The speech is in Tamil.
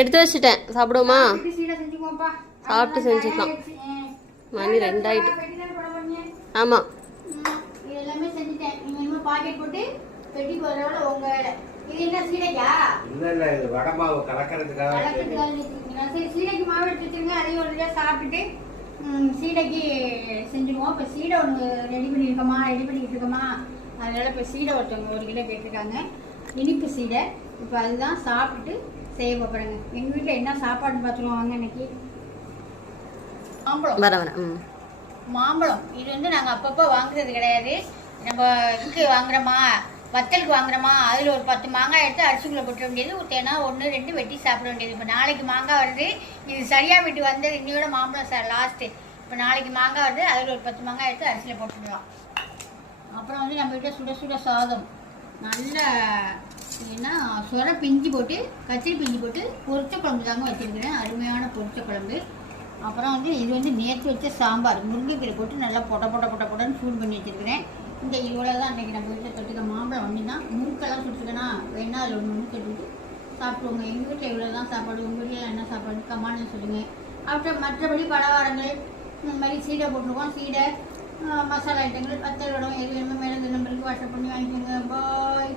எடுத்து வச்சுட்டேன். சாப்பிடுவோமா? சீடை செஞ்சுக்குவோம்ப்பா. சாப்பிட்டு செஞ்சுக்கலாம். மணி 2 ஆயிட்டு. ஆமாம், இது எல்லாமே செஞ்சுட்டேன். நீங்க இன்னும் பாக்கெட் போட்டு பெட்டி போடுறவள உங்க வேலை. இது என்ன சீடைக்கா? இல்ல இது வடை மாவு கலக்கிறதுக்காக. சரி, சீடைக்கு மாவு எடுத்து வச்சிருங்க. அதையும் ஒரு இதாக சாப்பிட்டுட்டு சீடைக்கு செஞ்சுடுவோம். இப்போ சீடை ஒன்று ரெடி பண்ணிக்கிட்டு இருக்கோமா. அதனால இப்போ சீடை ஒருத்தவங்க 1 கிலோ கேட்டிருக்காங்க. இனிப்பு சீடை. இப்போ அதுதான் சாப்பிட்டுட்டு செய்ய போகிறேங்க. எங்கள் வீட்டில் என்ன சாப்பாடுன்னு பார்த்துருவோம் வாங்க. இன்னைக்கு மாம்பழம் வரேன். மாம்பழம் இது வந்து நாங்கள் அப்பப்போ வாங்குறது கிடையாது. நம்ம இதுக்கு வாங்குறோமா, வத்தலுக்கு வாங்குறோமா, அதில் ஒரு 10 மாங்காய் எடுத்து அரிசிக்குள்ளே போட்ட வேண்டியது. தேனா 1 2 வெட்டி சாப்பிட வேண்டியது. இப்போ நாளைக்கு மாங்காய் வருது. இது சரியாக விட்டு வந்தது இன்னையோட மாம்பழம் சார் லாஸ்ட்டு. இப்போ நாளைக்கு மாங்காய் வருது. அதில் ஒரு 10 மாங்காய் எடுத்து அரிசியில் போட்டுடலாம். அப்புறம் வந்து நம்ம வீட்டில் சுட சுட சாதம் நல்ல ஏன்னா சொர பிஞ்சு போட்டு கத்திரி பிஞ்சு போட்டு பொரிச்ச குழம்பு தாங்க வச்சுருக்கிறேன். அருமையான பொரிச்ச குழம்பு. அப்புறம் வந்து இது வந்து நேற்று வச்ச சாம்பார் முருங்கைக்கீரை போட்டு நல்லா பொட்டன்னு சூடு பண்ணி வச்சுருக்கிறேன். இந்த இவ்வளோ தான் அன்றைக்கி நம்ம வீட்டில் தொட்டுக்க. மாம்பழம் ஒன்று தான். முறுக்கெல்லாம் சுட்டுக்கன்னா வேணா அதில் ஒன்று முறுக்கு எடுத்துட்டு சாப்பிடுவோங்க. எங்கள் வீட்டில் இவ்வளோ தான் சாப்பாடு. உங்கள் வீட்டில் என்ன சாப்பாடு கமான்னு சொல்லுங்கள். அப்புறம் மற்றபடி பலகாரங்கள் இந்த மாதிரி சீடை போட்டுருக்கோம். சீடை மசாலா ஐட்டங்கள் 10 வடம் எது வேணுமோ மேலே நம்பருக்கு வாட்ஸ்அப் பண்ணி வாங்கிக்கோங்க. பாய்.